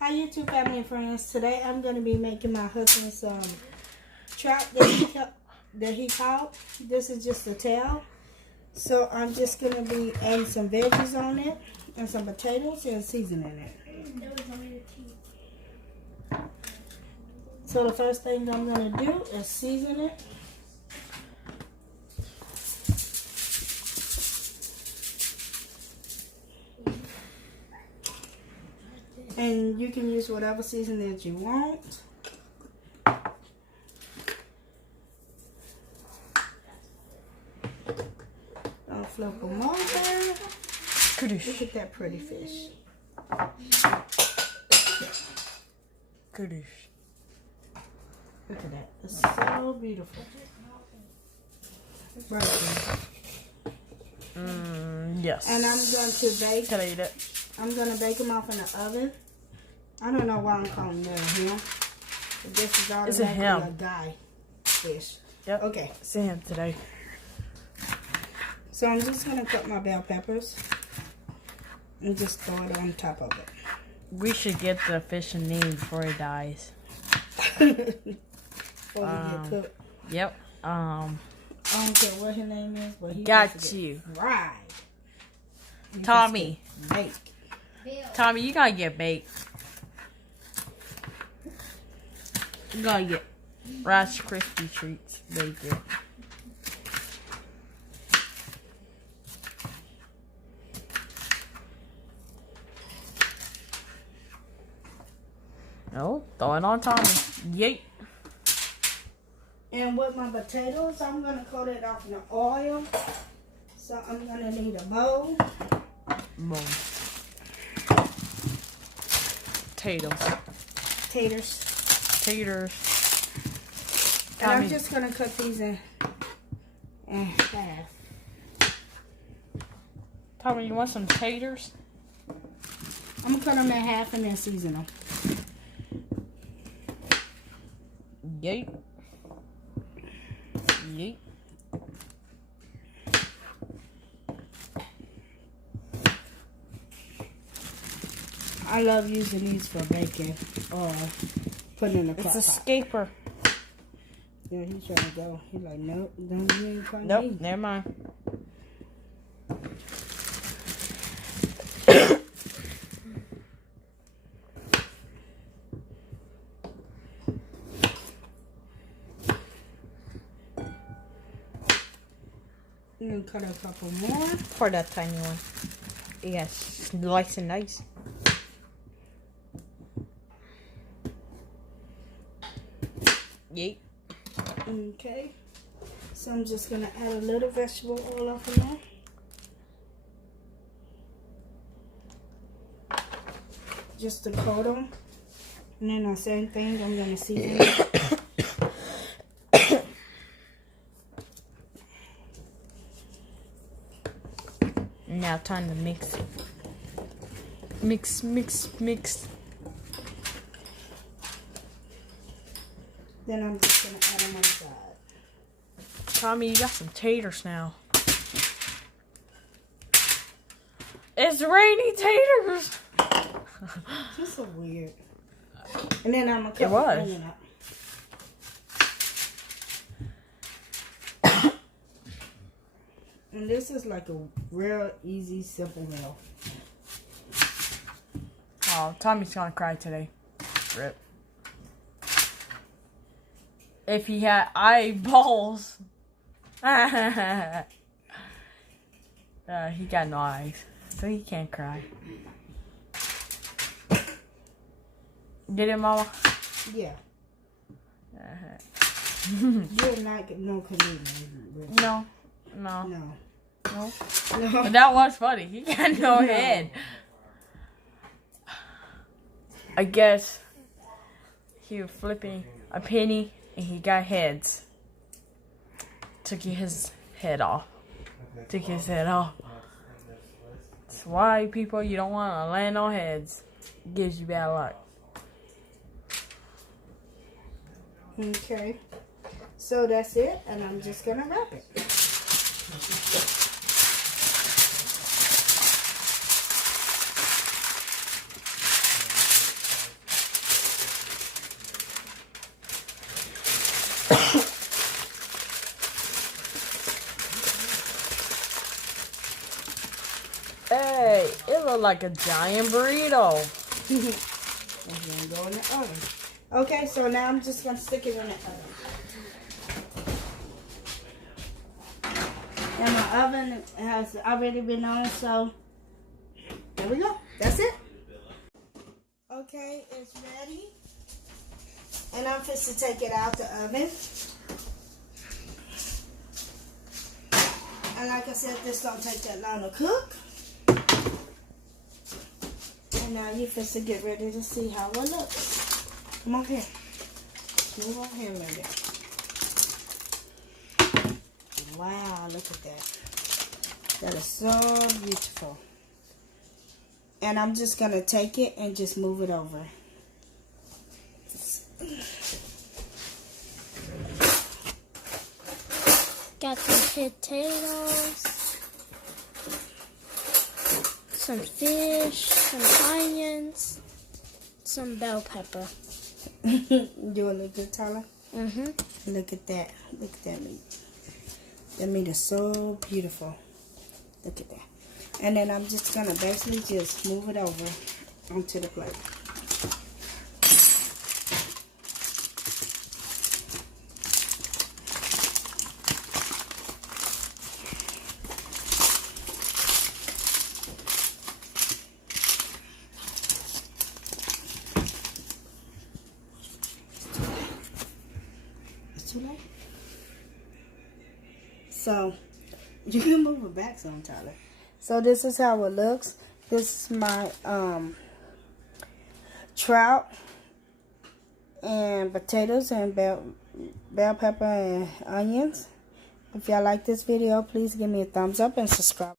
Hi YouTube family and friends. Today I'm going to be making my husband's trout that he caught. This is just a tail. So I'm just going to be adding some veggies on it and some potatoes and seasoning it. So the first thing I'm going to do is season it. And you can use whatever seasoning that you want. I'll flip them over. Look at that pretty fish. Look at that. It's so beautiful. Right there. Yes. And I'm going to bake. Can I eat it? I'm going to bake them off in the oven. I don't know why I'm calling that a ham. But this is automatically a guy fish. Yep. Okay. It's a ham today. So I'm just going to cut my bell peppers and just throw it on top of it. We should get the fish a name before it dies. Before we get cooked. Yep. I don't care what his name is, but he got you. Right. Tommy. Bake. Tommy, you gotta get baked. You gotta get Rice Krispie treats baked. No, throw it on Tommy. Yeet. And with my potatoes, I'm going to coat it off in the oil. So I'm going to need a bowl. Boom. Potatoes. Taters. And I'm just going to cut these in half. Tommy, you want some taters? I'm going to cut them in half and then season them. Yeet. Yeet. I love using these for baking or putting in the crock pot. It's a scaper. Yeah, he's trying to go. He's like, nope, don't even come Nope, me. never mind. I'm going to cut a couple more. For that tiny one. Yes, nice and nice. Yeet. Okay. So I'm just going to add a little vegetable oil up in there. Just to coat them. And then the same thing, I'm going to season it. Now time to mix it. Mix. Then I'm just going to add them on the side. Tommy, you got some taters now. It's rainy taters. This is so weird. And then I'm going to cut the onion up. And this is like a real easy, simple meal. Oh, Tommy's gonna cry today. Rip. If he had eyeballs. He got no eyes, so he can't cry. Get it, Mama? Yeah. You're not no comedian. No. But that was funny. He got no head. I guess he was flipping a penny and he got heads. Took his head off. That's why, people, you don't want to land on heads. It gives you bad luck. Okay. So that's it, and I'm just going to wrap it. Hey, it looked like a giant burrito. It's gonna go in the oven. Okay, so now I'm just gonna stick it in the oven. And my oven has already been on, so there we go. That's it. Okay, it's ready. And I'm just to take it out the oven. And like I said, this don't take that long to cook. And now you fix to get ready to see how it looks. Come on here. Move on here a little bit. Wow, look at that. That is so beautiful. And I'm just going to take it and just move it over. Got some potatoes, some fish, some onions, some bell pepper. Do it look good, Tyler? Mm-hmm. Look at that. Look at that meat. That meat is so beautiful. Look at that. And then I'm just going to basically just move it over onto the plate. It's too late. So, you can move it back some, Tyler. So this is how it looks. This is my trout and potatoes and bell pepper and onions. If y'all like this video, please give me a thumbs up and subscribe.